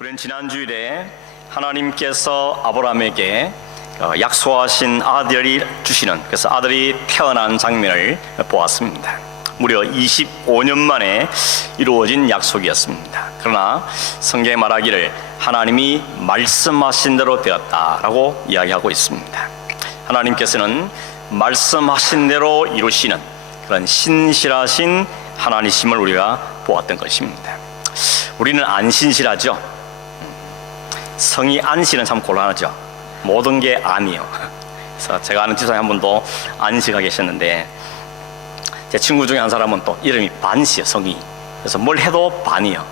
우리는 지난 주일에 하나님께서 아브라함에게 약속하신 아들이 주시는, 그래서 아들이 태어난 장면을 보았습니다. 무려 25년 만에 이루어진 약속이었습니다. 그러나 성경에 말하기를 하나님이 말씀하신 대로 되었다라고 이야기하고 있습니다. 하나님께서는 말씀하신 대로 이루시는 그런 신실하신 하나님이심을 우리가 보았던 것입니다. 우리는 안 신실하죠. 성이 안씨는 참 곤란하죠. 모든 게 안이요. 그래서 제가 아는 집사님 한 분도 안씨가 계셨는데, 제 친구 중에 한 사람은 또 이름이 반씨요, 성이. 그래서 뭘 해도 반이요.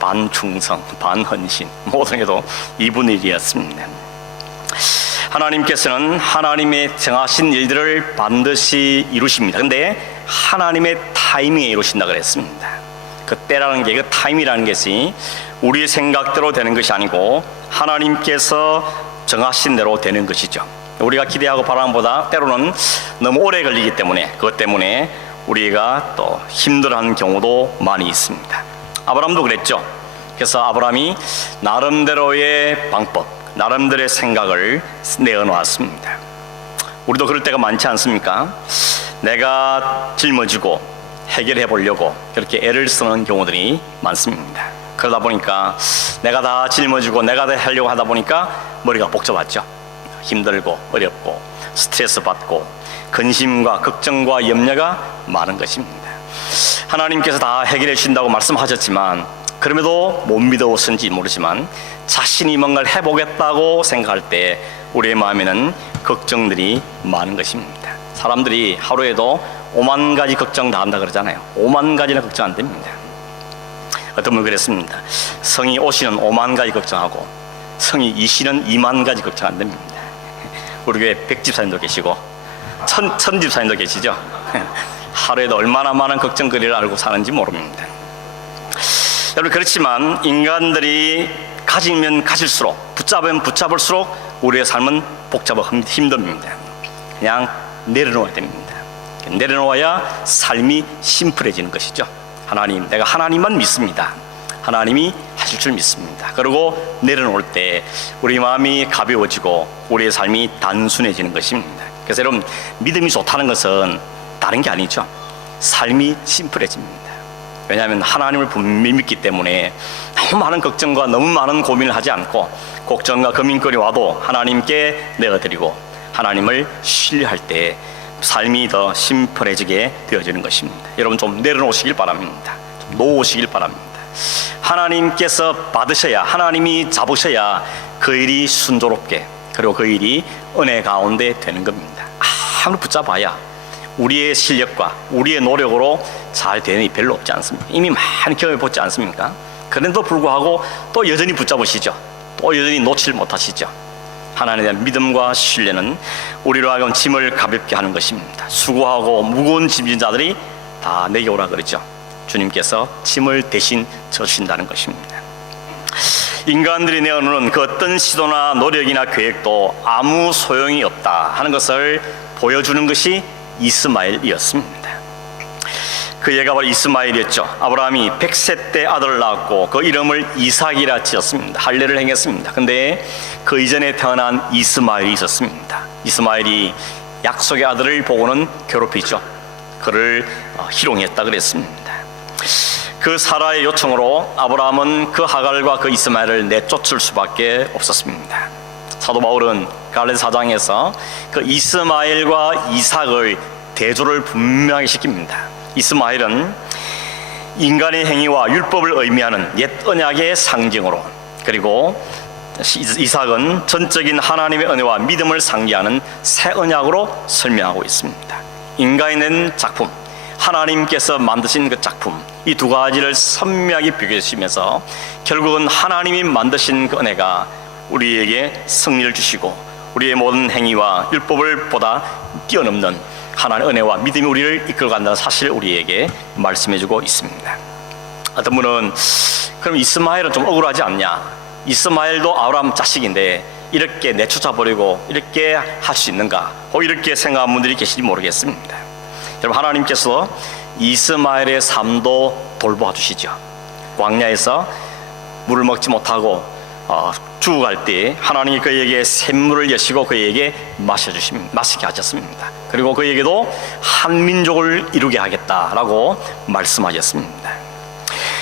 반충성, 반헌신, 모든 게도 이분의 일이었습니다. 하나님께서는 하나님의 정하신 일들을 반드시 이루십니다. 근데 하나님의 타이밍에 이루신다 그랬습니다. 그 때라는 게, 그 타임이라는 것이 우리의 생각대로 되는 것이 아니고 하나님께서 정하신 대로 되는 것이죠. 우리가 기대하고 바라는 것보다 때로는 너무 오래 걸리기 때문에, 그것 때문에 우리가 또 힘들어하는 경우도 많이 있습니다. 아브라함도 그랬죠. 그래서 아브라함이 나름대로의 방법, 나름대로의 생각을 내어놓았습니다. 우리도 그럴 때가 많지 않습니까? 내가 짊어지고 해결해 보려고 그렇게 애를 쓰는 경우들이 많습니다. 그러다 보니까 내가 다 짊어지고 내가 다 하려고 하다 보니까 머리가 복잡하죠. 힘들고 어렵고 스트레스 받고 근심과 걱정과 염려가 많은 것입니다. 하나님께서 다 해결해 주신다고 말씀하셨지만, 그럼에도 못 믿어오신지 모르지만 자신이 뭔가를 해보겠다고 생각할 때 우리의 마음에는 걱정들이 많은 것입니다. 사람들이 하루에도 5만 가지 걱정 다 한다 그러잖아요. 5만 가지나 걱정 안 됩니다. 어떤 분이 그랬습니다. 성이 오시는 5만 가지 걱정하고 성이 이시는 2만 가지 걱정 안 됩니다. 우리 교회 백집사님도 계시고 천집사님도 계시죠. 하루에도 얼마나 많은 걱정거리를 알고 사는지 모릅니다. 여러분, 그렇지만 인간들이 가지면 가질수록, 붙잡으면 붙잡을수록 우리의 삶은 복잡하고 힘듭니다. 그냥 내려놓아야 됩니다. 내려놓아야 삶이 심플해지는 것이죠. 하나님, 내가 하나님만 믿습니다. 하나님이 하실 줄 믿습니다. 그리고 내려놓을 때 우리 마음이 가벼워지고 우리의 삶이 단순해지는 것입니다. 그래서 여러분, 믿음이 좋다는 것은 다른 게 아니죠. 삶이 심플해집니다. 왜냐하면 하나님을 분명히 믿기 때문에 너무 많은 걱정과 너무 많은 고민을 하지 않고, 걱정과 고민거리 와도 하나님께 내어드리고 하나님을 신뢰할 때 삶이 더 심플해지게 되어지는 것입니다. 여러분, 좀 내려놓으시길 바랍니다. 좀 놓으시길 바랍니다. 하나님께서 받으셔야, 하나님이 잡으셔야 그 일이 순조롭게, 그리고 그 일이 은혜 가운데 되는 겁니다. 아무리 붙잡아야 우리의 실력과 우리의 노력으로 잘 되는 일이 별로 없지 않습니까? 이미 많이 경험해보지 않습니까? 그런데도 불구하고 또 여전히 붙잡으시죠. 또 여전히 놓칠 못하시죠. 하나님에 대한 믿음과 신뢰는 우리로 하여금 짐을 가볍게 하는 것입니다. 수고하고 무거운 짐진 자들이 다 내게 오라 그러죠. 주님께서 짐을 대신 져주신다는 것입니다. 인간들이 내어놓는 그 어떤 시도나 노력이나 계획도 아무 소용이 없다 하는 것을 보여주는 것이 이스마엘이었습니다. 그 얘가 바로 이스마엘이었죠. 아브라함이 100세 때 아들을 낳았고 그 이름을 이삭이라 지었습니다. 할례를 행했습니다. 근데 그 이전에 태어난 이스마엘이 있었습니다. 이스마엘이 약속의 아들을 보고는 괴롭히죠. 그를 희롱했다 그랬습니다. 그 사라의 요청으로 아브라함은 그 하갈과 그 이스마엘을 내쫓을 수밖에 없었습니다. 사도 바울은 갈라디아 4장에서 그 이스마엘과 이삭을 대조를 분명하게 시킵니다. 이스마엘은 인간의 행위와 율법을 의미하는 옛 언약의 상징으로, 그리고 이삭은 전적인 하나님의 은혜와 믿음을 상기하는 새 언약으로 설명하고 있습니다. 인간이 낸 작품, 하나님께서 만드신 그 작품, 이 두 가지를 선명하게 비교해 주시면서 결국은 하나님이 만드신 그 은혜가 우리에게 승리를 주시고 우리의 모든 행위와 율법을 보다 뛰어넘는 하나님의 은혜와 믿음이 우리를 이끌어간다는 사실을 우리에게 말씀해주고 있습니다. 어떤 분은 그럼 이스마엘은 좀 억울하지 않냐? 이스마엘도 아브라함 자식인데 이렇게 내쫓아버리고 이렇게 할 수 있는가? 이렇게 생각하는 분들이 계실지 모르겠습니다. 여러분, 하나님께서 이스마엘의 삶도 돌보아 주시죠. 광야에서 물을 먹지 못하고 죽어갈 때 하나님이 그에게 샘물을 여시고 그에게 마시게 하셨습니다. 그리고 그에게도 한 민족을 이루게 하겠다라고 말씀하셨습니다.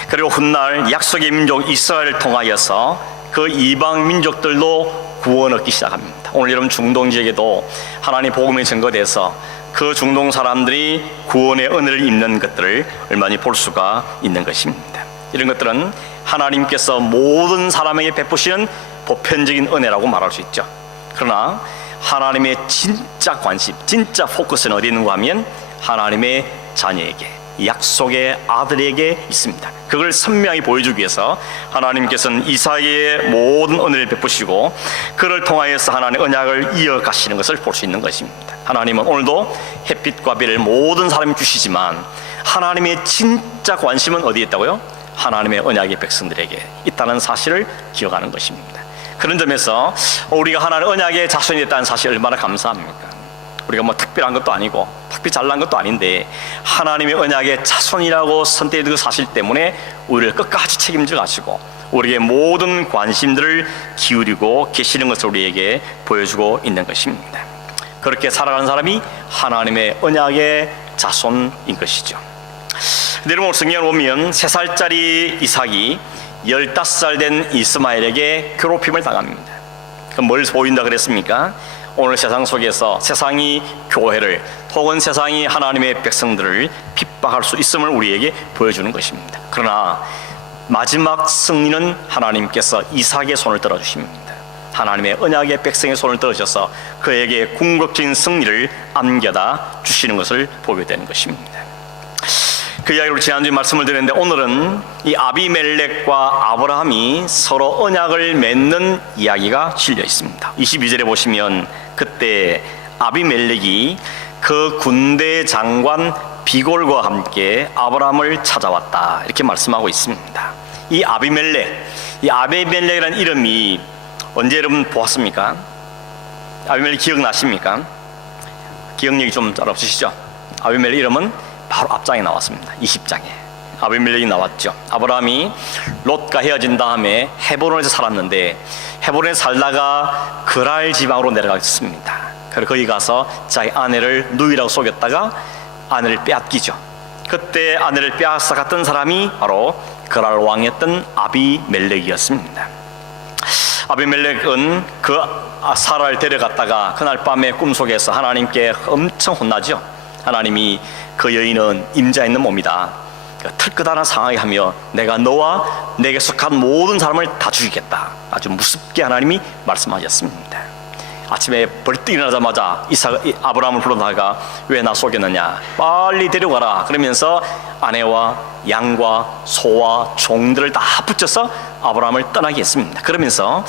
그리고 훗날 약속의 민족 이스라엘을 통하여서 그 이방 민족들도 구원 얻기 시작합니다. 오늘 여러분 중동 지역에도 하나님 복음이 증거돼서 그 중동 사람들이 구원의 은혜를 입는 것들을 얼마나 볼 수가 있는 것입니다. 이런 것들은 하나님께서 모든 사람에게 베푸시는 보편적인 은혜라고 말할 수 있죠. 그러나 하나님의 진짜 관심, 진짜 포커스는 어디 있는가 하면 하나님의 자녀에게, 약속의 아들에게 있습니다. 그걸 선명히 보여주기 위해서 하나님께서는 이삭의 모든 은혜를 베푸시고 그를 통하여서 하나님의 언약을 이어가시는 것을 볼 수 있는 것입니다. 하나님은 오늘도 햇빛과 비를 모든 사람이 주시지만 하나님의 진짜 관심은 어디에 있다고요? 하나님의 언약의 백성들에게 있다는 사실을 기억하는 것입니다. 그런 점에서 우리가 하나님의 언약의 자손이 됐다는 사실 얼마나 감사합니까? 우리가 뭐 특별한 것도 아니고 특별히 잘난 것도 아닌데 하나님의 언약의 자손이라고 선택된 그 사실 때문에 우리를 끝까지 책임져 가시고 우리의 모든 관심들을 기울이고 계시는 것을 우리에게 보여주고 있는 것입니다. 그렇게 살아가는 사람이 하나님의 언약의 자손인 것이죠. 여러분 성경을 보면 3살짜리 이삭이 15살 된 이스마엘에게 괴롭힘을 당합니다. 그럼 뭘 보인다 그랬습니까? 오늘 세상 속에서 세상이 교회를 혹은 세상이 하나님의 백성들을 핍박할 수 있음을 우리에게 보여주는 것입니다. 그러나 마지막 승리는 하나님께서 이삭의 손을 들어주십니다. 하나님의 언약의 백성의 손을 들으셔서 그에게 궁극적인 승리를 안겨다 주시는 것을 보게 되는 것입니다. 그 이야기를 지난주에 말씀을 드렸는데 오늘은 이 아비멜렉과 아브라함이 서로 언약을 맺는 이야기가 실려 있습니다. 22절에 보시면 그때 아비멜렉이 그 군대 장관 비골과 함께 아브라함을 찾아왔다 이렇게 말씀하고 있습니다. 이 아비멜렉이라는 이름이 언제 여러분 보았습니까? 아비멜렉 기억나십니까? 기억력이 좀 잘 없으시죠? 아비멜렉 이름은 바로 앞장에 나왔습니다. 20장에 아비멜렉이 나왔죠. 아브라함이 롯과 헤어진 다음에 헤브론에서 살았는데 헤브론에 살다가 그랄 지방으로 내려갔습니다. 그래서 거기 가서 자기 아내를 누이라고 속였다가 아내를 빼앗기죠. 그때 아내를 빼앗아갔던 사람이 바로 그랄 왕이었던 아비멜렉이었습니다. 아비멜렉은 그 사라를 데려갔다가 그날 밤에 꿈속에서 하나님께 엄청 혼나죠. 하나님이 그 여인은 임자 있는 몸이다. 털끝하나 상하게 하며 내가 너와 내게 속한 모든 사람을 다 죽이겠다. 아주 무섭게 하나님이 말씀하셨습니다. 아침에 벌떡 일어나자마자 아브라함을 불러다가 왜 나 속였느냐, 빨리 데려가라 그러면서 아내와 양과 소와 종들을 다 붙여서 아브라함을 떠나게 했습니다. 그러면서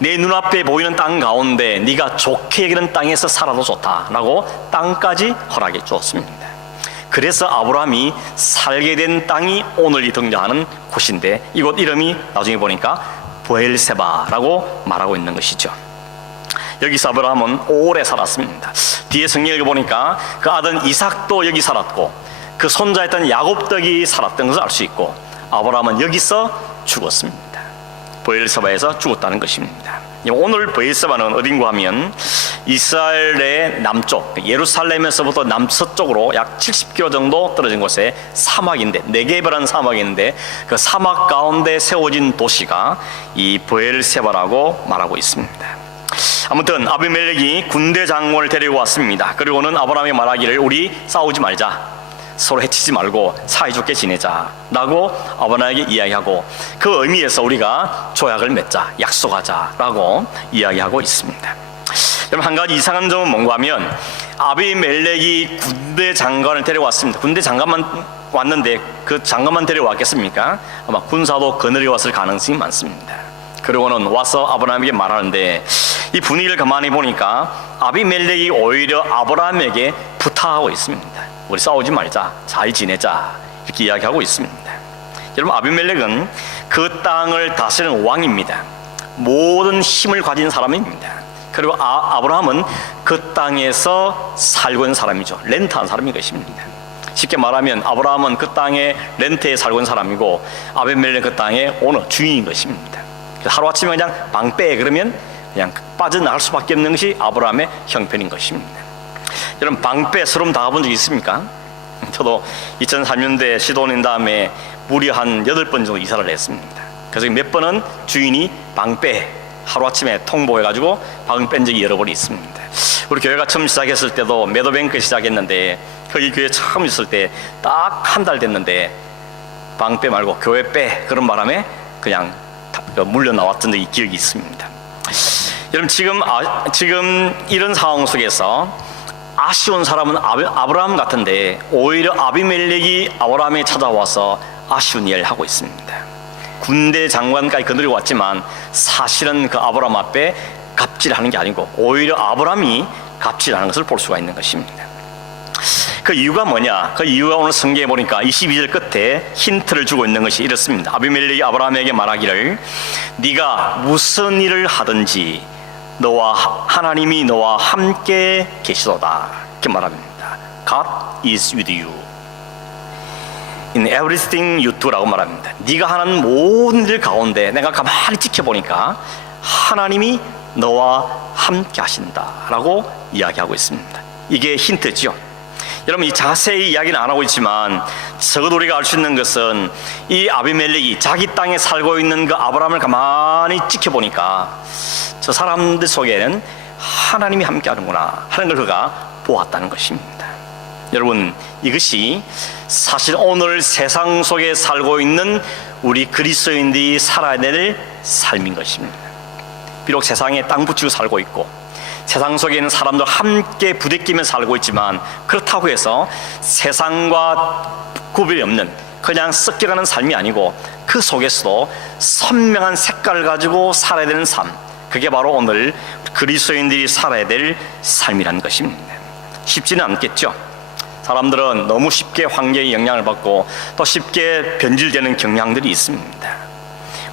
내 눈앞에 보이는 땅 가운데 네가 좋게 여기는 땅에서 살아도 좋다라고 땅까지 허락해 주었습니다. 그래서 아브라함이 살게 된 땅이 오늘 이 등장하는 곳인데 이곳 이름이 나중에 보니까 브엘세바라고 말하고 있는 것이죠. 여기서 아브라함은 오래 살았습니다. 뒤에 성경을 보니까 그 아들 이삭도 여기 살았고 그 손자였던 야곱도 여기 살았던 것을 알 수 있고 아브라함은 여기서 죽었습니다. 브엘세바에서 죽었다는 것입니다. 오늘 브엘세바는 어딘가 하면 이스라엘의 남쪽 예루살렘에서부터 남서쪽으로 약 70km 정도 떨어진 곳에 사막인데 네게브라는 사막인데 그 사막 가운데 세워진 도시가 이 브엘세바라고 말하고 있습니다. 아무튼 아비멜렉이 군대 장관을 데리고 왔습니다. 그리고는 아브라함이 말하기를 우리 싸우지 말자, 서로 해치지 말고 사이좋게 지내자 라고 아브라함에게 이야기하고 그 의미에서 우리가 조약을 맺자, 약속하자 라고 이야기하고 있습니다. 여러분 한 가지 이상한 점은 뭔가 하면 아비멜렉이 군대 장관을 데려왔습니다. 군대 장관만 왔는데 그 장관만 데려왔겠습니까? 아마 군사도 거느려 왔을 가능성이 많습니다. 그리고는 와서 아브라함에게 말하는데 이 분위기를 가만히 보니까 아비멜렉이 오히려 아브라함에게 부탁하고 있습니다. 우리 싸우지 말자, 잘 지내자 이렇게 이야기하고 있습니다. 여러분 아비멜렉은 그 땅을 다스리는 왕입니다. 모든 힘을 가진 사람입니다. 그리고 아브라함은 그 땅에서 살고 있는 사람이죠. 렌트한 사람인 것입니다. 쉽게 말하면 아브라함은 그 땅에 렌트에 살고 있는 사람이고 아비멜렉 그 땅의 오너, 주인인 것입니다. 하루아침에 그냥 방빼 그러면 그냥 빠져나갈 수밖에 없는 것이 아브라함의 형편인 것입니다. 여러분, 방빼 서름 당해본 적 있습니까? 저도 2003년도에 시도낸 다음에 무려 한 8번 정도 이사를 했습니다. 그래서 몇 번은 주인이 방빼 하루아침에 통보해가지고 방을 뺀 적이 여러 번 있습니다. 우리 교회가 처음 시작했을 때도 매도뱅크 시작했는데 거기 교회 처음 있을 때 딱 한 달 됐는데 방 빼 말고 교회 빼 그런 바람에 그냥 물려 나왔던 적이 기억이 있습니다. 여러분, 지금 이런 상황 속에서 아쉬운 사람은 아브라함 같은데 오히려 아비멜렉이 아브라함에 찾아와서 아쉬운 이야기를 하고 있습니다. 군대 장관까지 거느리고 왔지만 사실은 그 아브라함 앞에 갑질하는 게 아니고 오히려 아브라함이 갑질하는 것을 볼 수가 있는 것입니다. 그 이유가 뭐냐? 그 이유가 오늘 성경에 보니까 22절 끝에 힌트를 주고 있는 것이 이렇습니다. 아비멜렉이 아브라함에게 말하기를 네가 무슨 일을 하든지 하나님이 너와 함께 계시도다, 이렇게 말합니다. God is with you in everything you do 라고 말합니다. 네가 하는 모든 일 가운데 내가 가만히 지켜보니까 하나님이 너와 함께 하신다 라고 이야기하고 있습니다. 이게 힌트죠. 여러분, 이 자세히 이야기는 안 하고 있지만 적어도 우리가 알 수 있는 것은 이 아비멜렉이 자기 땅에 살고 있는 그 아브라함을 가만히 지켜보니까 저 사람들 속에는 하나님이 함께 하는구나 하는 걸 그가 보았다는 것입니다. 여러분, 이것이 사실 오늘 세상 속에 살고 있는 우리 그리스도인들이 살아야 될 삶인 것입니다. 비록 세상에 땅 붙이고 살고 있고 세상 속에 있는 사람들 함께 부대끼며 살고 있지만 그렇다고 해서 세상과 구별이 없는 그냥 섞여가는 삶이 아니고 그 속에서도 선명한 색깔을 가지고 살아야 되는 삶, 그게 바로 오늘 그리스도인들이 살아야 될 삶이라는 것입니다. 쉽지는 않겠죠. 사람들은 너무 쉽게 환경의 영향을 받고 또 쉽게 변질되는 경향들이 있습니다.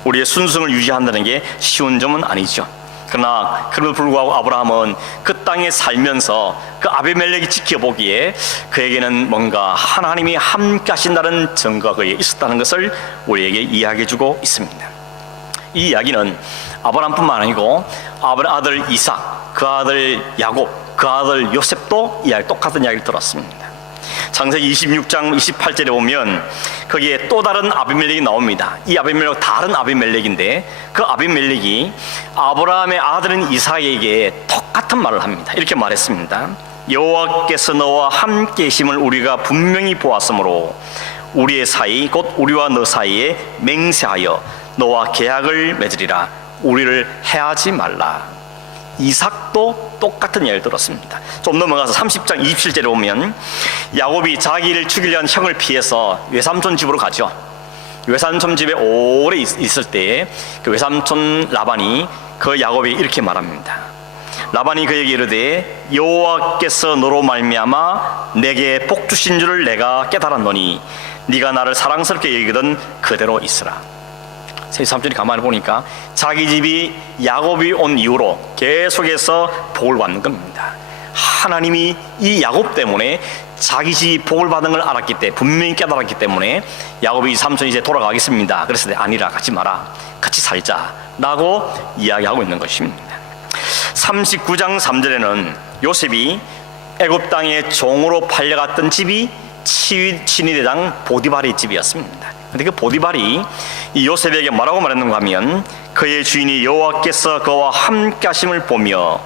우리의 순승을 유지한다는 게 쉬운 점은 아니죠. 그러나 그럼에도 불구하고 아브라함은 그 땅에 살면서 그 아비멜렉이 지켜보기에 그에게는 뭔가 하나님이 함께 하신다는 증거가 그에게 있었다는 것을 우리에게 이야기해주고 있습니다. 이 이야기는 아브라함뿐만 아니고 아브라함 아들 이삭, 그 아들 야곱, 그 아들 요셉도 똑같은 이야기를 들었습니다. 창세기 26장 28절에 보면 거기에 또 다른 아비멜렉이 나옵니다. 이 아비멜렉은 다른 아비멜렉인데 그 아비멜렉이 아브라함의 아들인 이삭에게 똑같은 말을 합니다. 이렇게 말했습니다. 여호와께서 너와 함께 계심을 우리가 분명히 보았으므로 우리의 사이 곧 우리와 너 사이에 맹세하여 너와 계약을 맺으리라. 우리를 해하지 말라. 이삭도 똑같은 이야기를 들었습니다. 좀 넘어가서 30장 27절에 보면 야곱이 자기를 죽이려는 형을 피해서 외삼촌 집으로 가죠. 외삼촌 집에 오래 있을 때 그 외삼촌 라반이 그 야곱에게 이렇게 말합니다. 라반이 그에게 이르되 여호와께서 너로 말미암아 내게 복 주신 줄을 내가 깨달았노니 네가 나를 사랑스럽게 여기거든 그대로 있으라. 삼촌이 가만히 보니까 자기 집이 야곱이 온 이후로 계속해서 복을 받는 겁니다. 하나님이 이 야곱 때문에 자기 집이 복을 받은 걸 알았기 때문에, 분명히 깨달았기 때문에 야곱이 삼촌이 이제 돌아가겠습니다. 그래서 아니라 가지 마라, 같이 살자 라고 이야기하고 있는 것입니다. 39장 3절에는 요셉이 애굽 땅에 종으로 팔려갔던 집이 친위대장 보디발의 집이었습니다. 근데 그 보디발이 이 요셉에게 뭐라고 말했는가 하면 그의 주인이 여호와께서 그와 함께 하심을 보며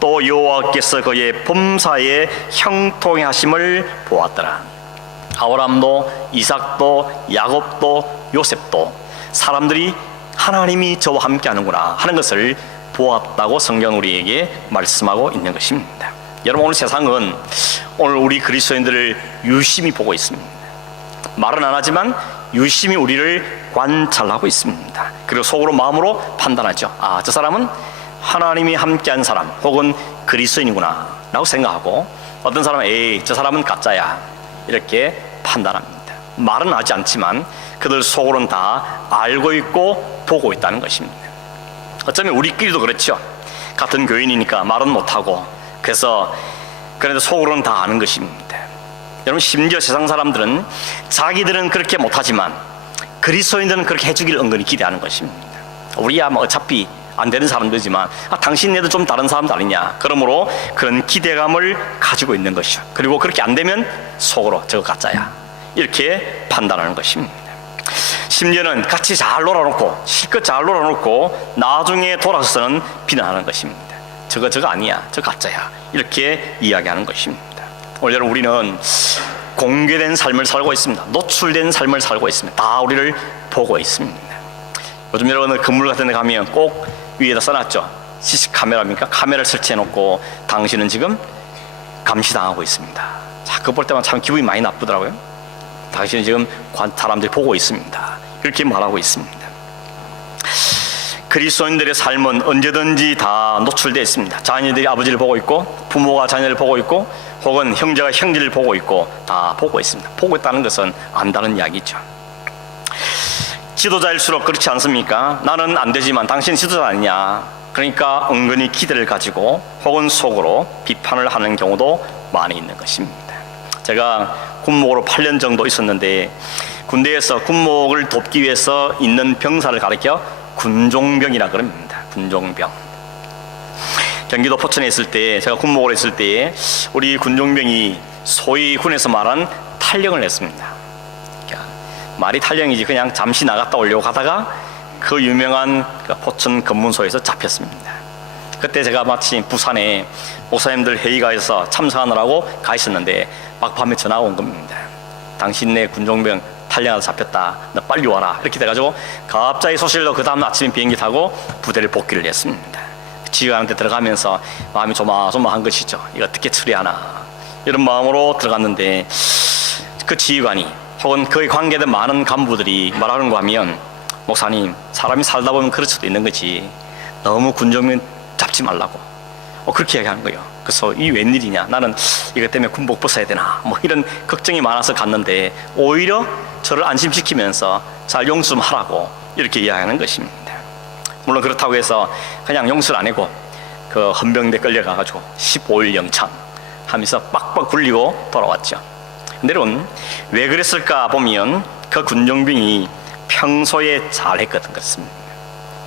또 여호와께서 그의 범사에 형통해 하심을 보았더라. 아브라함도 이삭도 야곱도 요셉도 사람들이 하나님이 저와 함께 하는구나 하는 것을 보았다고 성경 우리에게 말씀하고 있는 것입니다. 여러분, 오늘 세상은 오늘 우리 그리스도인들을 유심히 보고 있습니다. 말은 안 하지만 유심히 우리를 관찰하고 있습니다. 그리고 속으로 마음으로 판단하죠. 아, 저 사람은 하나님이 함께한 사람 혹은 그리스도인이구나 라고 생각하고, 어떤 사람은 에이 저 사람은 가짜야 이렇게 판단합니다. 말은 하지 않지만 그들 속으로는 다 알고 있고 보고 있다는 것입니다. 어쩌면 우리끼리도 그렇죠. 같은 교인이니까 말은 못하고 그래서 그래도 속으로는 다 아는 것입니다. 여러분, 심지어 세상 사람들은 자기들은 그렇게 못하지만 그리스도인들은 그렇게 해주길 은근히 기대하는 것입니다. 우리야 뭐 어차피 안 되는 사람들이지만 당신네도 좀 다른 사람도 아니냐, 그러므로 그런 기대감을 가지고 있는 것이죠. 그리고 그렇게 안 되면 속으로 저거 가짜야, 이렇게 판단하는 것입니다. 심지어는 같이 잘 놀아놓고 실컷 잘 놀아놓고 나중에 돌아서는 비난하는 것입니다. 저거 아니야, 저거 가짜야, 이렇게 이야기하는 것입니다. 오늘 여러분, 우리는 공개된 삶을 살고 있습니다. 노출된 삶을 살고 있습니다. 다 우리를 보고 있습니다. 요즘 여러분 건물 같은 데 가면 꼭 위에다 써놨죠. CC 카메라입니까? 카메라를 설치해놓고 당신은 지금 감시당하고 있습니다. 자, 그거 볼 때만 참 기분이 많이 나쁘더라고요. 당신은 지금 사람들이 보고 있습니다, 이렇게 말하고 있습니다. 그리스도인들의 삶은 언제든지 다 노출되어 있습니다. 자녀들이 아버지를 보고 있고, 부모가 자녀를 보고 있고, 혹은 형제가 형제를 보고 있고, 다 보고 있습니다. 보고 있다는 것은 안다는 이야기죠. 지도자일수록 그렇지 않습니까? 나는 안 되지만 당신 지도자 아니냐, 그러니까 은근히 기대를 가지고 혹은 속으로 비판을 하는 경우도 많이 있는 것입니다. 제가 군목으로 8년 정도 있었는데, 군대에서 군목을 돕기 위해서 있는 병사를 가리켜 군종병이라 그럽니다. 군종병. 경기도 포천에 있을 때, 제가 군목으로 있을 때 우리 군종병이 소위 군에서 말한 탈영을 했습니다. 그러니까 말이 탈영이지 그냥 잠시 나갔다 오려고 하다가 그 유명한 포천 검문소에서 잡혔습니다. 그때 제가 마침 부산에 목사님들 회의가 있어서 참석하느라고 가 있었는데 막밤에 전화가 온 겁니다. 당신네 군종병 탈영하다 잡혔다, 너 빨리 와라, 이렇게 돼가지고 갑자기 소실로 그 다음 아침에 비행기 타고 부대를 복귀를 했습니다. 지휘관한테 들어가면서 마음이 조마조마한 것이죠. 이거 어떻게 처리하나, 이런 마음으로 들어갔는데, 그 지휘관이 혹은 그에 관계된 많은 간부들이 말하는 거 하면, 목사님, 사람이 살다 보면 그럴 수도 있는 거지, 너무 군종병 잡지 말라고 그렇게 얘기하는 거예요. 그래서 이 웬일이냐, 나는 이것 때문에 군복 벗어야 되나, 뭐 이런 걱정이 많아서 갔는데 오히려 저를 안심시키면서 잘 용수 좀 하라고 이렇게 이야기하는 것입니다. 물론 그렇다고 해서 그냥 용서를 안 하고 그 헌병대 끌려가가지고 15일 영창 하면서 빡빡 굴리고 돌아왔죠. 근데 여러분, 왜 그랬을까 보면 그 군종병이 평소에 잘했거든. 그렇습니다.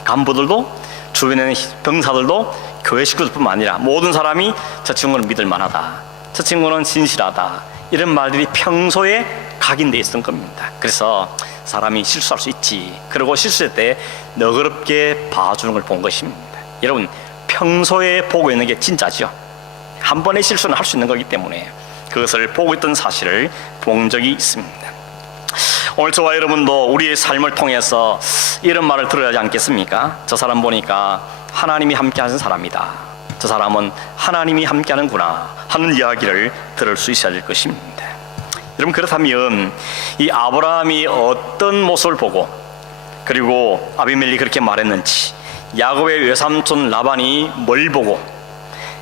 간부들도 주변에 있는 병사들도 교회 식구들뿐만 아니라 모든 사람이 저 친구는 믿을 만하다, 저 친구는 진실하다, 이런 말들이 평소에 각인되어 있었던 겁니다. 그래서 사람이 실수할 수 있지, 그리고 실수할 때 너그럽게 봐주는 걸 본 것입니다. 여러분, 평소에 보고 있는 게 진짜죠. 한 번의 실수는 할 수 있는 거기 때문에 그것을 보고 있던 사실을 본 적이 있습니다. 오늘 저와 여러분도 우리의 삶을 통해서 이런 말을 들어야 하지 않겠습니까? 저 사람 보니까 하나님이 함께하는 사람이다, 저 사람은 하나님이 함께하는구나 하는 이야기를 들을 수 있어야 될 것입니다. 여러분, 그렇다면 이 아브라함이 어떤 모습을 보고, 그리고 아비멜렉이 그렇게 말했는지, 야곱의 외삼촌 라반이 뭘 보고,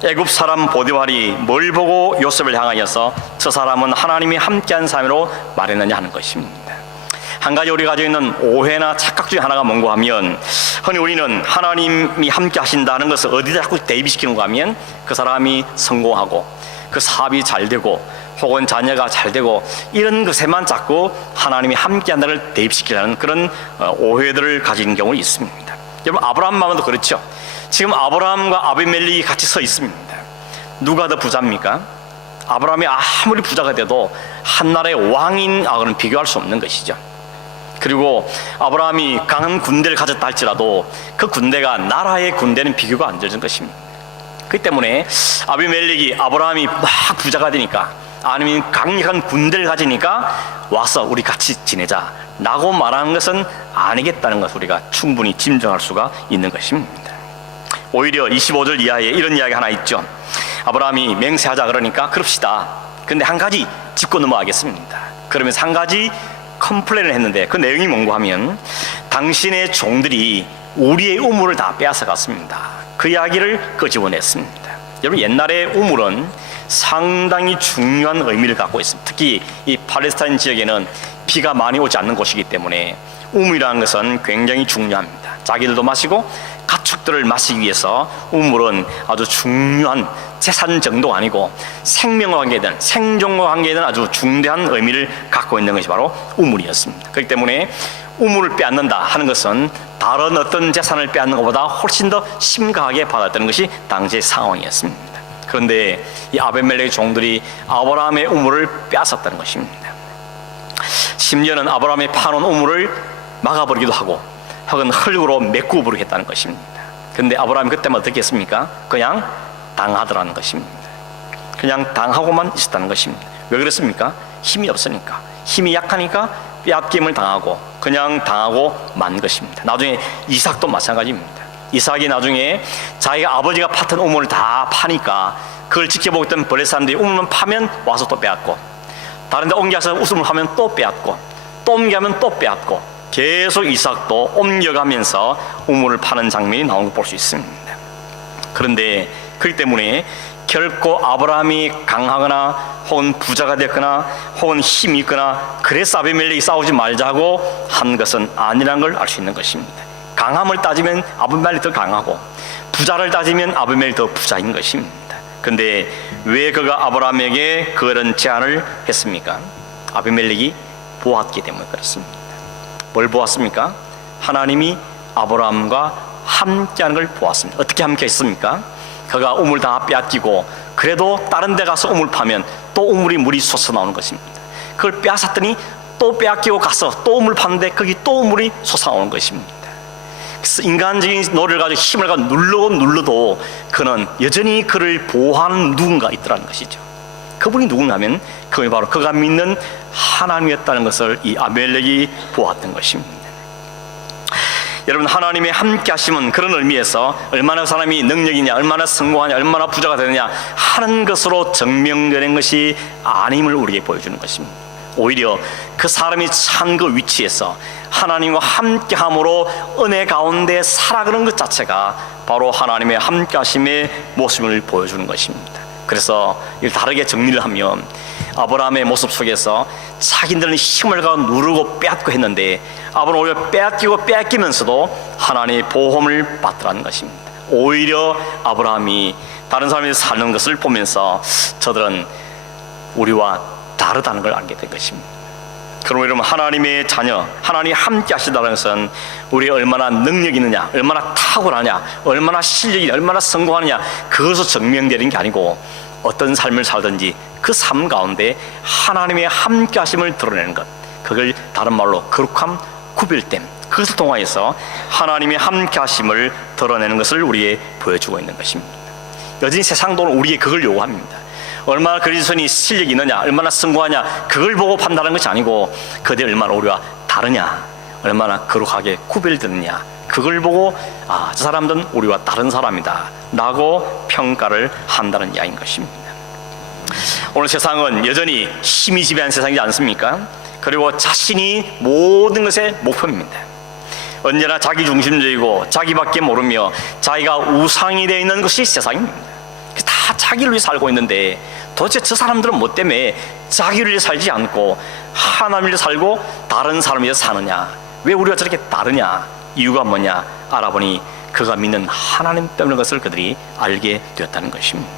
애굽 사람 보디발이 뭘 보고 요셉을 향하여서 저 사람은 하나님이 함께한 사람으로 말했느냐 하는 것입니다. 한 가지 우리가 가지고 있는 오해나 착각 중에 하나가 뭔가 하면, 흔히 우리는 하나님이 함께 하신다는 것을 어디다 자꾸 대입시키는가 하면 그 사람이 성공하고 그 사업이 잘 되고 혹은 자녀가 잘 되고 이런 것에만 자꾸 하나님이 함께 한다를 대입시키려는 그런 오해들을 가진 경우가 있습니다. 여러분, 아브라함 마음도 그렇죠. 지금 아브라함과 아비멜렉이 같이 서 있습니다. 누가 더 부자입니까? 아브라함이 아무리 부자가 돼도 한 나라의 왕인하고는 비교할 수 없는 것이죠. 그리고 아브라함이 강한 군대를 가졌다 할지라도 그 군대가 나라의 군대는 비교가 안 되는 것입니다. 그렇기 때문에 아비멜렉이 아브라함이 막 부자가 되니까, 아니면 강력한 군대를 가지니까 와서 우리 같이 지내자 라고 말하는 것은 아니겠다는 것을 우리가 충분히 짐작할 수가 있는 것입니다. 오히려 25절 이하에 이런 이야기 하나 있죠. 아브라함이 맹세하자 그러니까 그럽시다, 근데 한 가지 짚고 넘어가겠습니다. 그러면서 한 가지 컴플레인을 했는데 그 내용이 뭔가 하면, 당신의 종들이 우리의 우물을 다 빼앗아 갔습니다. 그 이야기를 끄집어냈습니다. 여러분, 옛날에 우물은 상당히 중요한 의미를 갖고 있습니다. 특히 이 팔레스타인 지역에는 비가 많이 오지 않는 곳이기 때문에 우물이라는 것은 굉장히 중요합니다. 자기들도 마시고 가축들을 마시기 위해서 우물은 아주 중요한 재산 정도가 아니고 생명과 관계된, 생존과 관계된 아주 중대한 의미를 갖고 있는 것이 바로 우물이었습니다. 그렇기 때문에 우물을 빼앗는다 하는 것은 다른 어떤 재산을 빼앗는 것보다 훨씬 더 심각하게 받아들이는 것이 당시의 상황이었습니다. 그런데 이 아비멜렉의 종들이 아브라함의 우물을 빼앗았다는 것입니다. 심지어는 아브라함이 파놓은 우물을 막아버리기도 하고 혹은 흙으로 메꾸어 버리겠다는 것입니다. 그런데 아브라함이 그때만 어떻게 했습니까? 그냥 당하더라는 것입니다. 그냥 당하고만 있었다는 것입니다. 왜 그렇습니까? 힘이 없으니까, 힘이 약하니까 빼앗김을 당하고 그냥 당하고 만 것입니다. 나중에 이삭도 마찬가지입니다. 이삭이 나중에 자기가 아버지가 팠던 우물을 다 파니까 그걸 지켜보고 있던 블레셋 사람들이 우물만 파면 와서 또 빼앗고, 다른 데 옮겨서 우물을 하면 또 빼앗고, 또 옮겨가면 또 빼앗고, 계속 이삭도 옮겨가면서 우물을 파는 장면이 나오는 걸 볼 수 있습니다. 그런데 그렇기 때문에 결코 아브라함이 강하거나 혹은 부자가 됐거나 혹은 힘이 있거나 그래서 아비멜렉이 싸우지 말자고 한 것은 아니라는 걸 알 수 있는 것입니다. 강함을 따지면 아비멜렉이 더 강하고 부자를 따지면 아비멜렉이 더 부자인 것입니다. 그런데 왜 그가 아브라함에게 그런 제안을 했습니까? 아비멜렉이 보았기 때문에 그렇습니다. 뭘 보았습니까? 하나님이 아브라함과 함께하는 걸 보았습니다. 어떻게 함께 했습니까? 그가 우물 다 빼앗기고 그래도 다른 데 가서 우물 파면 또 우물이 물이 솟아 나오는 것입니다. 그걸 빼앗았더니 또 빼앗기고 가서 또 우물 파는데 거기 또 우물이 솟아나오는 것입니다. 그래서 인간적인 노를 가지고 힘을 가지고 눌러도 그는 여전히 그를 보호하는 누군가 있더라는 것이죠. 그분이 누군가 하면 그분이 바로 그가 믿는 하나님이었다는 것을 이 아비멜렉이 보았던 것입니다. 여러분, 하나님의 함께 하심은 그런 의미에서 얼마나 사람이 능력이냐, 얼마나 성공하냐, 얼마나 부자가 되느냐 하는 것으로 증명되는 것이 아님을 우리에게 보여주는 것입니다. 오히려 그 사람이 찬 그 위치에서 하나님과 함께함으로 은혜 가운데 살아가는 것 자체가 바로 하나님의 함께 하심의 모습을 보여주는 것입니다. 그래서 이를 다르게 정리를 하면 아브라함의 모습 속에서 자기들은 힘을 가지고 누르고 빼앗고 했는데 아브라함은 오히려 빼앗기고 빼앗기면서도 하나님의 보험을 받더라는 것입니다. 오히려 아브라함이 다른 사람이 사는 것을 보면서 저들은 우리와 다르다는 걸 알게 된 것입니다. 그러면 여러분, 하나님의 자녀, 하나님이 함께 하시다는 것은 우리 얼마나 능력이 있느냐, 얼마나 탁월하냐, 얼마나 실력이, 얼마나 성공하느냐 그것으로 증명되는 게 아니고 어떤 삶을 살든지 그 삶 가운데 하나님의 함께 하심을 드러내는 것, 그걸 다른 말로 거룩함, 구별됨, 그것을 통하여서 하나님의 함께 하심을 드러내는 것을 우리에게 보여주고 있는 것입니다. 여전히 세상도 우리에게 그걸 요구합니다. 얼마나 그리스도인이 실력이 있느냐, 얼마나 성공하냐 그걸 보고 판단하는 것이 아니고 그들이 얼마나 우리와 다르냐, 얼마나 거룩하게 구별되느냐 그걸 보고 저 사람들은 우리와 다른 사람이다 라고 평가를 한다는 이야기인 것입니다. 오늘 세상은 여전히 힘이 지배하는 세상이지 않습니까? 그리고 자신이 모든 것의 목표입니다. 언제나 자기 중심적이고 자기밖에 모르며 자기가 우상이 되어 있는 것이 세상입니다. 다 자기를 위해 살고 있는데 도대체 저 사람들은 뭐 때문에 자기를 위해 살지 않고 하나님을 위해 살고 다른 사람을 위해 사느냐, 왜 우리가 저렇게 다르냐, 이유가 뭐냐 알아보니 그가 믿는 하나님 때문인 것을 그들이 알게 되었다는 것입니다.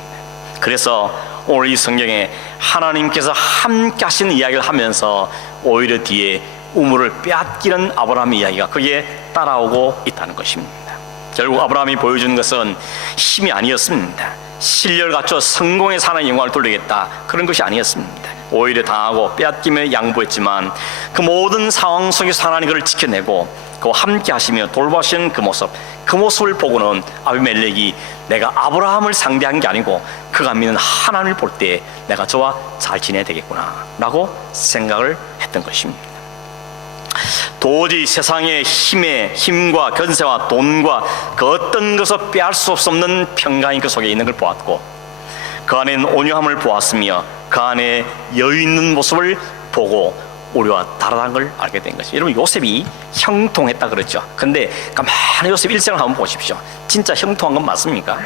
그래서 오늘 이 성경에 하나님께서 함께 하시는 이야기를 하면서 오히려 뒤에 우물을 빼앗기는 아브라함의 이야기가 거기에 따라오고 있다는 것입니다. 결국 아브라함이 보여주는 것은 힘이 아니었습니다. 실력을 갖춰 성공에 사는 영광을 돌리겠다 그런 것이 아니었습니다. 오히려 당하고 빼앗김에 양보했지만 그 모든 상황 속에서 하나님 그를 지켜내고 그와 함께 하시며 돌보시는 그 모습을 보고는 아비멜렉이 내가 아브라함을 상대한 게 아니고 그가 믿는 하나님을 볼 때 내가 저와 잘 지내야 되겠구나 라고 생각을 했던 것입니다. 도저히 세상의 힘과 권세와 돈과 그 어떤 것을 빼앗을 수 없는 평강이 그 속에 있는 걸 보았고 그 안에는 온유함을 보았으며 그 안에 여유 있는 모습을 보고 우리와 다르다는 걸 알게 된 것이죠. 여러분, 요셉이 형통했다 그랬죠. 근데 가만히 요셉 일생을 한번 보십시오. 진짜 형통한 건 맞습니까?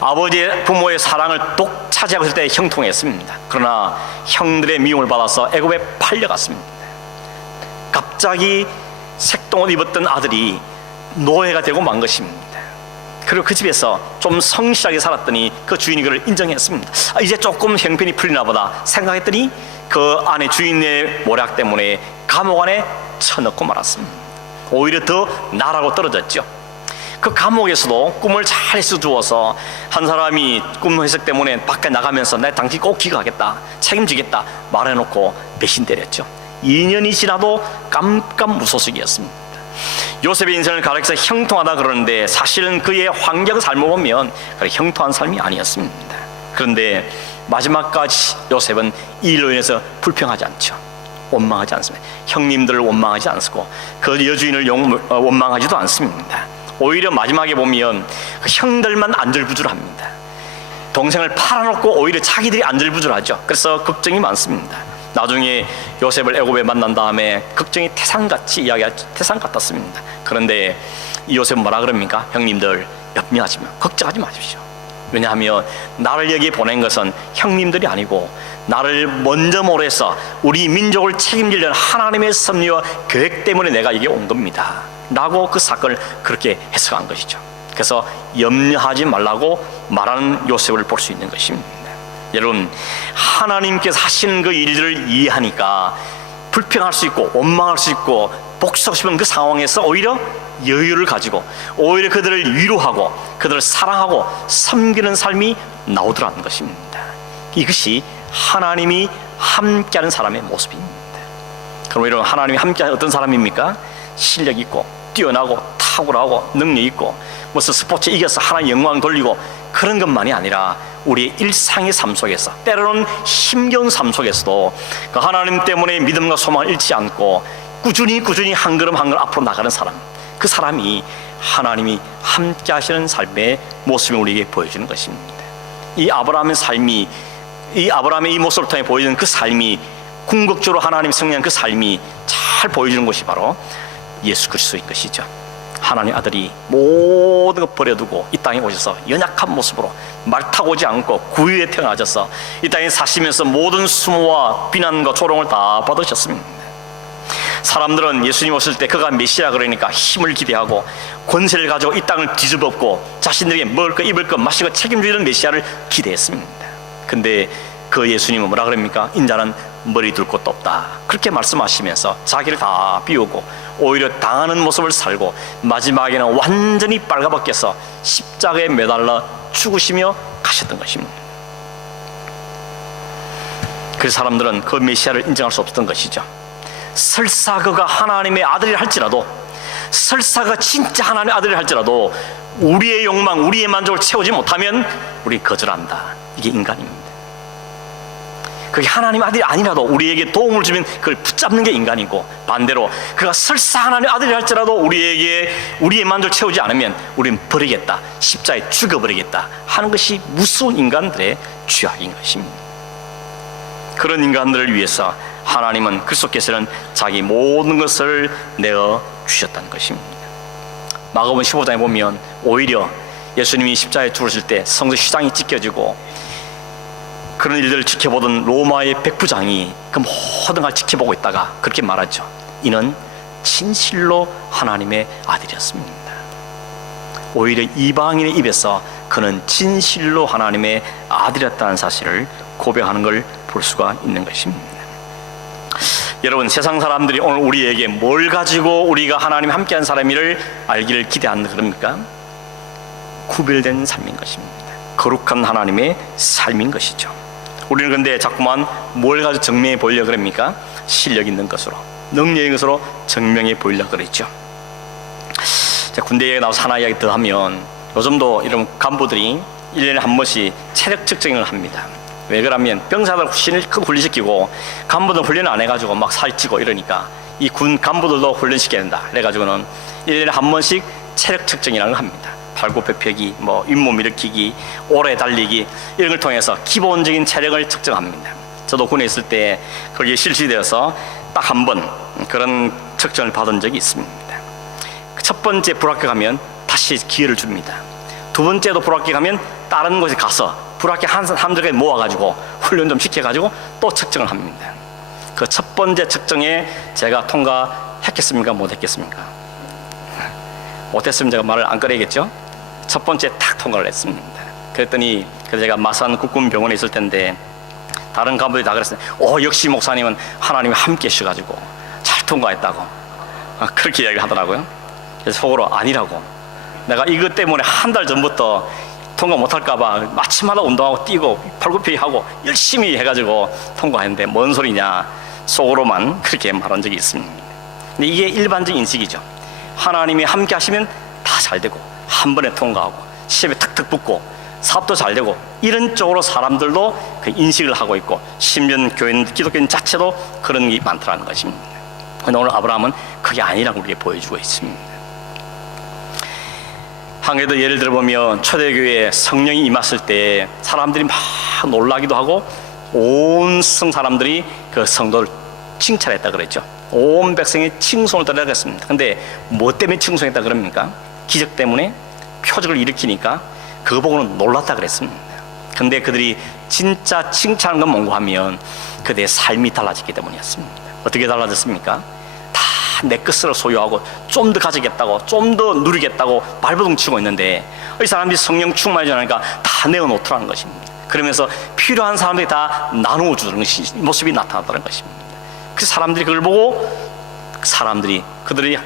아버지의 부모의 사랑을 독 차지하고 있을 때 형통했습니다. 그러나 형들의 미움을 받아서 애굽에 팔려갔습니다. 갑자기 색동옷 입었던 아들이 노예가 되고 만 것입니다. 그리고 그 집에서 좀 성실하게 살았더니 그 주인이 그를 인정했습니다. 이제 조금 형편이 풀리나 보다 생각했더니 그 안에 주인의 모략 때문에 감옥 안에 쳐넣고 말았습니다. 오히려 더 나라고 떨어졌죠. 그 감옥에서도 꿈을 잘 해서주어서 한 사람이 꿈 해석 때문에 밖에 나가면서 내 당신 꼭 기각하겠다, 책임지겠다 말해놓고 배신 때렸죠. 2년이 지나도 깜깜무소식이었습니다. 요셉의 인생을 가르쳐서 형통하다 그러는데 사실은 그의 환경 삶을 보면 그래 형통한 삶이 아니었습니다. 그런데 마지막까지 요셉은 이 일로 인해서 불평하지 않죠. 원망하지 않습니다. 형님들을 원망하지 않고 그 여주인을 원망하지도 않습니다. 오히려 마지막에 보면 그 형들만 안절부절합니다. 동생을 팔아놓고 오히려 자기들이 안절부절하죠. 그래서 걱정이 많습니다. 나중에 요셉을 애굽에 만난 다음에 걱정이 태산같이 태산 같았습니다. 그런데 이 요셉은 뭐라 그럽니까? 형님들 염려하지 마, 걱정하지 마십시오. 왜냐하면 나를 여기에 보낸 것은 형님들이 아니고 나를 먼저 몰아서 우리 민족을 책임지려는 하나님의 섭리와 계획 때문에 내가 여기에 온 겁니다 라고 그 사건을 그렇게 해석한 것이죠. 그래서 염려하지 말라고 말하는 요셉을 볼 수 있는 것입니다. 여러분, 하나님께서 하시는 그 일들을 이해하니까 불평할 수 있고 원망할 수 있고 복수하고 싶은 그 상황에서 오히려 여유를 가지고 오히려 그들을 위로하고 그들을 사랑하고 섬기는 삶이 나오더라는 것입니다. 이것이 하나님이 함께하는 사람의 모습입니다. 그럼 여러분, 하나님이 함께하는 어떤 사람입니까? 실력 있고 뛰어나고 탁월하고 능력 있고 무슨 스포츠에 이겨서 하나님 영광 돌리고 그런 것만이 아니라 우리의 일상의 삶 속에서 때로는 힘겨운 삶 속에서도 그 하나님 때문에 믿음과 소망을 잃지 않고 꾸준히 한 걸음 한 걸음 앞으로 나가는 사람, 그 사람이 하나님이 함께 하시는 삶의 모습을 우리에게 보여주는 것입니다. 이 아브라함의 삶이, 이 아브라함의 이 모습을 통해 보여주는 그 삶이, 궁극적으로 하나님 승리한 그 삶이 잘 보여주는 것이 바로 예수 그리스도인 것이죠. 하나님 아들이 모든 것 버려두고 이 땅에 오셔서 연약한 모습으로 말 타고 오지 않고 구유에 태어나셔서 이 땅에 사시면서 모든 수모와 비난과 조롱을 다 받으셨습니다. 사람들은 예수님 오실 때 그가 메시아 그러니까 힘을 기대하고 권세를 가지고 이 땅을 뒤집어엎고 자신들에게 먹을 것 입을 것 마실 것 책임지는 메시아를 기대했습니다. 근데 그 예수님은 뭐라 그럽니까? 인자는 머리 둘 곳도 없다, 그렇게 말씀하시면서 자기를 다 비우고 오히려 당하는 모습을 살고 마지막에는 완전히 빨가벗겨서 십자가에 매달려 죽으시며 가셨던 것입니다. 그래서 사람들은 그 메시아를 인정할 수 없었던 것이죠. 설사 그가 하나님의 아들이라 할지라도, 설사 그가 진짜 하나님의 아들이라 할지라도 우리의 욕망, 우리의 만족을 채우지 못하면 우리 거절한다. 이게 인간입니다. 그게 하나님 아들이 아니라도 우리에게 도움을 주면 그걸 붙잡는 게 인간이고, 반대로 그가 설사 하나님 아들이 할지라도 우리에게 우리의 만족을 채우지 않으면 우리는 버리겠다, 십자가에 죽어버리겠다 하는 것이 무서운 인간들의 죄악인 것입니다. 그런 인간들을 위해서 하나님은 그리스도께서는 자기 모든 것을 내어 주셨다는 것입니다. 마가복음 15장에 보면 오히려 예수님이 십자가에 죽으실 때 성서 휘장이 찢겨지고 그런 일들을 지켜보던 로마의 백부장이 그 모든 걸 지켜보고 있다가 그렇게 말하죠. 이는 진실로 하나님의 아들이었습니다. 오히려 이방인의 입에서 그는 진실로 하나님의 아들이었다는 사실을 고백하는 걸 볼 수가 있는 것입니다. 여러분, 세상 사람들이 오늘 우리에게 뭘 가지고 우리가 하나님 함께한 사람이를 알기를 기대하는 그럽니까? 구별된 삶인 것입니다. 거룩한 하나님의 삶인 것이죠. 우리는 그런데 자꾸만 뭘 가지고 증명해 보이려고 그럽니까? 실력 있는 것으로, 능력의 것으로 증명해 보이려고 그랬죠. 군대 얘기 나와서 하나 이야기 더 하면, 요즘도 이런 간부들이 1년에 한 번씩 체력 측정을 합니다. 왜 그러면 병사들 훈련시키고 간부들 훈련 안 해가지고 막 살찌고 이러니까 이 군 간부들도 훈련시켜야 된다. 그래가지고는 1년에 한 번씩 체력 측정이라는 걸 합니다. 팔굽혀펴기, 뭐 윗몸 일으키기, 오래 달리기 이런 걸 통해서 기본적인 체력을 측정합니다. 저도 군에 있을 때 거기에 실시되어서 딱 한 번 그런 측정을 받은 적이 있습니다. 첫 번째 불합격하면 다시 기회를 줍니다. 두 번째도 불합격하면 다른 곳에 가서 불합격 한 사람들에게 모아가지고 훈련 좀 시켜가지고 또 측정을 합니다. 그 첫 번째 측정에 제가 통과했겠습니까? 못했겠습니까? 못했으면 제가 말을 안 꺼내겠죠. 첫 번째 탁 통과를 했습니다. 그랬더니 제가 마산 국군병원에 있을 텐데 다른 간부들이 다 그랬어요. 역시 목사님은 하나님이 함께 하셔가지고 잘 통과했다고 그렇게 이야기를 하더라고요. 그래서 속으로 아니라고, 내가 이것 때문에 한 달 전부터 통과 못할까봐 마침마다 운동하고 뛰고 팔굽혀펴기 하고 열심히 해가지고 통과했는데 뭔 소리냐, 속으로만 그렇게 말한 적이 있습니다. 근데 이게 일반적인 인식이죠. 하나님이 함께 하시면 다 잘 되고 한 번에 통과하고 시험에 탁탁 붙고 사업도 잘 되고, 이런 쪽으로 사람들도 그 인식을 하고 있고, 심지어 교인, 기독교인 자체도 그런 게 많더라는 것입니다. 그런데 오늘 아브라함은 그게 아니라고 우리에게 보여주고 있습니다. 한 가지 더 예를 들어보면 초대교회에 성령이 임했을 때 사람들이 막 놀라기도 하고 온 성 사람들이 그 성도를 칭찬했다 그랬죠. 온 백성이 칭송을 드리라 그랬습니다. 근데 뭐 때문에 칭송했다 그럽니까? 기적 때문에, 표적을 일으키니까 그거 보고는 놀랐다 그랬습니다. 근데 그들이 진짜 칭찬한 건 뭔가 하면 그들의 삶이 달라졌기 때문이었습니다. 어떻게 달라졌습니까? 다 내 것으로 소유하고 좀 더 가지겠다고, 좀 더 누리겠다고 발버둥 치고 있는데 이 사람들이 성령 충만하지 않으니까 다 내어놓더라는 것입니다. 그러면서 필요한 사람들이 다 나누어 주는 것이, 모습이 나타났다는 것입니다. 그 사람들이 그걸 보고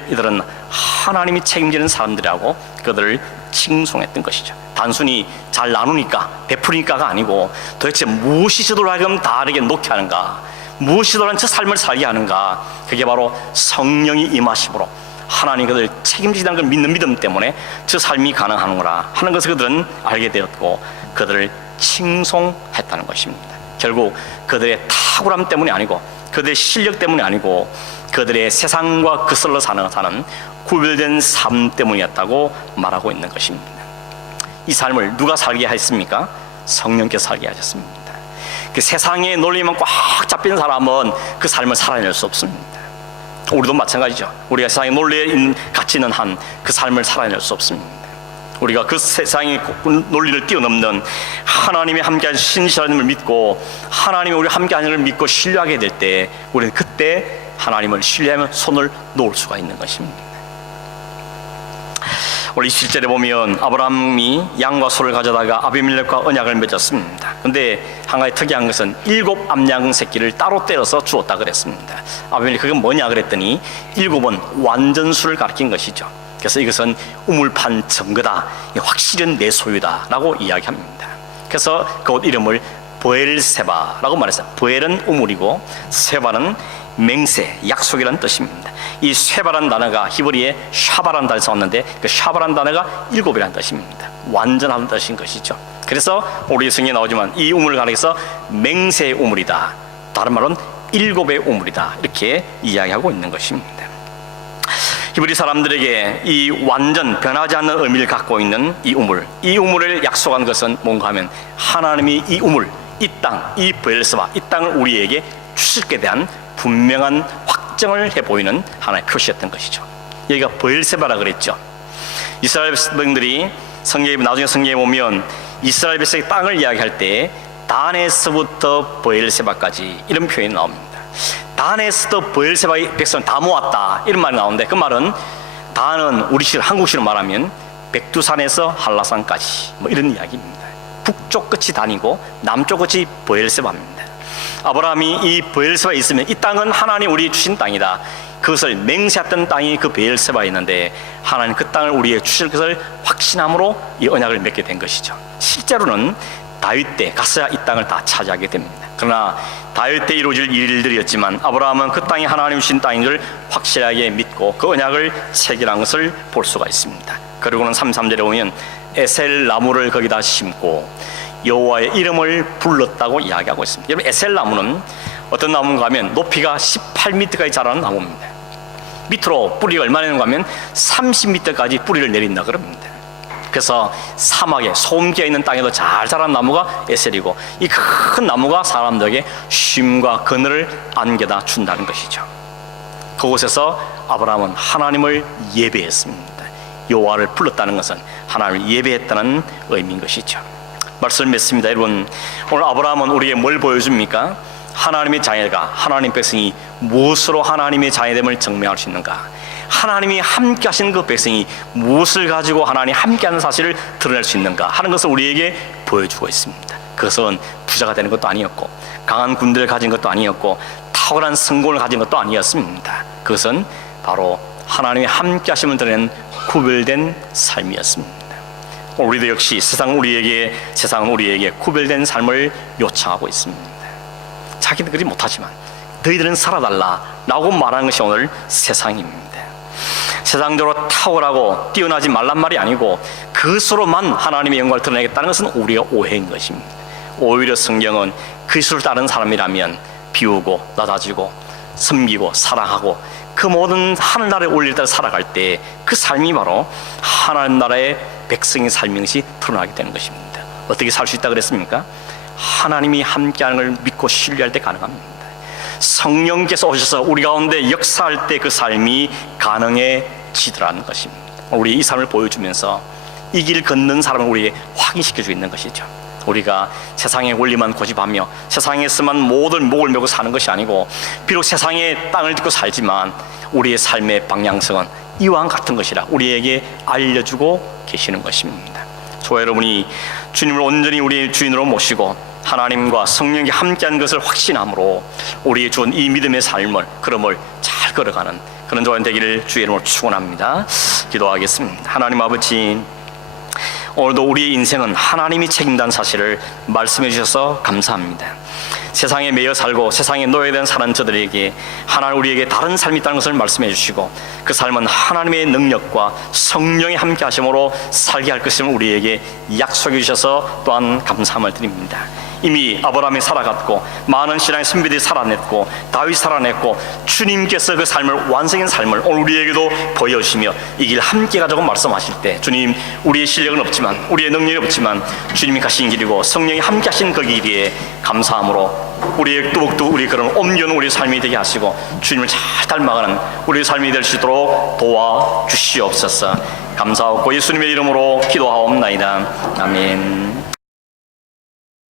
이들은 하나님이 책임지는 사람들이라고 그들을 칭송했던 것이죠. 단순히 잘 나누니까, 베푸니까가 아니고 도대체 무엇이 저들로 하여금 다르게 놓게 하는가, 무엇이 저들은 저 삶을 살게 하는가, 그게 바로 성령이 임하심으로 하나님 그들을 책임지다는 걸 믿는 믿음 때문에 저 삶이 가능하는구나 하는 것을 그들은 알게 되었고 그들을 칭송했다는 것입니다. 결국 그들의 탁월함 때문이 아니고, 그들의 실력 때문이 아니고, 그들의 세상과 그슬러 사는 구별된 삶 때문이었다고 말하고 있는 것입니다. 이 삶을 누가 살게 하셨습니까? 성령께서 살게 하셨습니다. 그 세상의 논리만 꽉 잡힌 사람은 그 삶을 살아낼 수 없습니다. 우리도 마찬가지죠. 우리가 세상의 논리에 갇혀 있는 한 그 삶을 살아낼 수 없습니다. 우리가 그 세상의 논리를 뛰어넘는 하나님이 함께하신 신실함을 믿고 하나님이 우리 함께하는 걸 믿고 신뢰하게 될 때 우리는 그때 하나님을 신뢰하면 손을 놓을 수가 있는 것입니다. 우리 27절에 보면 아브라함이 양과 소를 가져다가 아비멜렉과 언약을 맺었습니다. 그런데 한 가지 특이한 것은 7 암양 새끼를 따로 떼어서 주었다 그랬습니다. 아비멜렉 그건 뭐냐 그랬더니 7은 완전수를 가리킨 것이죠. 그래서 이것은 우물판 증거다, 확실한 내 소유다 라고 이야기합니다. 그래서 그 이름을 브엘세바라고 말했어요. 브엘은 우물이고 세바는 맹세, 약속이라는 뜻입니다. 이 쇠바라는 단어가 히브리에 샤바라는 단어에서 왔는데 그 샤바라는 단어가 7이라는 뜻입니다. 완전한 뜻인 것이죠. 그래서 우리 성경에 나오지만 이 우물을 가리켜서 맹세의 우물이다, 다른 말은 7의 우물이다, 이렇게 이야기하고 있는 것입니다. 히브리 사람들에게 이 완전 변하지 않는 의미를 갖고 있는 이 우물을 약속한 것은 뭔가 하면 하나님이 이 우물, 이 땅, 이 브엘세바, 이 땅을 우리에게 주실 것에 대한 분명한 확정을 해보이는 하나의 표시였던 것이죠. 여기가 브엘세바라 그랬죠. 이스라엘 백성들이 나중에 성경에 보면 이스라엘 백성의 땅을 이야기할 때 단에서부터 브엘세바까지 이런 표현이 나옵니다. 단에서부터 브엘세바의 백성을 다 모았다, 이런 말이 나오는데 그 말은 단은 한국식으로 말하면 백두산에서 한라산까지 이런 이야기입니다. 북쪽 끝이 단이고 남쪽 끝이 브엘세바입니다. 아브라함이 이 브엘세바에 있으면 이 땅은 하나님 우리 주신 땅이다, 그것을 맹세했던 땅이 그 브엘세바에 있는데 하나님 그 땅을 우리에게 주실 것을 확신함으로 이 언약을 맺게 된 것이죠. 실제로는 다윗 때 갔어야 이 땅을 다 차지하게 됩니다. 그러나 다윗 때 이루어질 일들이었지만 아브라함은 그 땅이 하나님 주신 땅인 걸 확실하게 믿고 그 언약을 체결한 것을 볼 수가 있습니다. 그리고는 33절에 보면 에셀 나무를 거기다 심고 여호와의 이름을 불렀다고 이야기하고 있습니다. 여러분, 에셀 나무는 어떤 나무인가 하면 높이가 18m까지 자라는 나무입니다. 밑으로 뿌리가 얼마나 되는가 하면 30m까지 뿌리를 내린다 그럽니다. 그래서 사막에 소음기가 있는 땅에도 잘 자란 나무가 에셀이고 이 큰 나무가 사람들에게 쉼과 그늘을 안겨다 준다는 것이죠. 그곳에서 아브라함은 하나님을 예배했습니다. 여호와를 불렀다는 것은 하나님을 예배했다는 의미인 것이죠. 말씀을 맺습니다. 여러분, 오늘 아브라함은 우리에게 뭘 보여줍니까? 하나님의 자녀가, 하나님 백성이 무엇으로 하나님의 자녀됨을 증명할 수 있는가? 하나님이 함께 하신 그 백성이 무엇을 가지고 하나님 함께 하는 사실을 드러낼 수 있는가 하는 것을 우리에게 보여주고 있습니다. 그것은 부자가 되는 것도 아니었고 강한 군대를 가진 것도 아니었고 탁월한 성공을 가진 것도 아니었습니다. 그것은 바로 하나님이 함께 하심을 드러낸 구별된 삶이었습니다. 우리도 역시 세상은 우리에게 구별된 삶을 요청하고 있습니다. 자기는 그리 못하지만 너희들은 살아달라 라고 말하는 것이 오늘 세상입니다. 세상적으로 탁월하고 뛰어나지 말란 말이 아니고 그것으로만 하나님의 영광을 드러내겠다는 것은 우리가 오해인 것입니다. 오히려 성경은 그리스도를 따르는 사람이라면 비우고 낮아지고 섬기고 사랑하고 그 모든 하늘나라에 올릴 때 살아갈 때 그 삶이 바로 하나님 나라의 백성의 삶인 것이 드러나게 되는 것입니다. 어떻게 살 수 있다 그랬습니까? 하나님이 함께하는 걸 믿고 신뢰할 때 가능합니다. 성령께서 오셔서 우리 가운데 역사할 때 그 삶이 가능해지더라는 것입니다. 우리 이 삶을 보여주면서 이 길 걷는 사람을 우리에게 확인시켜주고 있는 것이죠. 우리가 세상의 원리만 고집하며 세상에서만 모든 목을 메고 사는 것이 아니고 비록 세상의 땅을 딛고 살지만 우리의 삶의 방향성은 이와 같은 것이라 우리에게 알려주고 계시는 것입니다. 저와 여러분이 주님을 온전히 우리의 주인으로 모시고 하나님과 성령이 함께한 것을 확신함으로 우리의 준 이 믿음의 걸음을 잘 걸어가는 그런 저와 되기를 주의 이름으로 축원합니다. 기도하겠습니다. 하나님 아버지, 오늘도 우리의 인생은 하나님이 책임다는 사실을 말씀해 주셔서 감사합니다. 세상에 매여 살고 세상에 놓여야 되는 사는 저들에게 하나님 우리에게 다른 삶이 있다는 것을 말씀해 주시고 그 삶은 하나님의 능력과 성령이 함께 하심으로 살게 할 것임을 우리에게 약속해 주셔서 또한 감사함을 드립니다. 이미 아브라함이 살아갔고 많은 신앙의 선비들이 살아냈고 다윗이 살아냈고 주님께서 그 삶을 완성한 삶을 오늘 우리에게도 보여주시며 이 길 함께 가자고 말씀하실 때 주님, 우리의 실력은 없지만 우리의 능력이 없지만 주님이 가신 길이고 성령이 함께 하신 그 길에 감사함으로 우리의 뚜벅뚜벅 우리 그런 옮겨놓은 우리의 삶이 되게 하시고 주님을 잘 닮아가는 우리의 삶이 될 수 있도록 도와주시옵소서. 감사하고 예수님의 이름으로 기도하옵나이다. 아멘.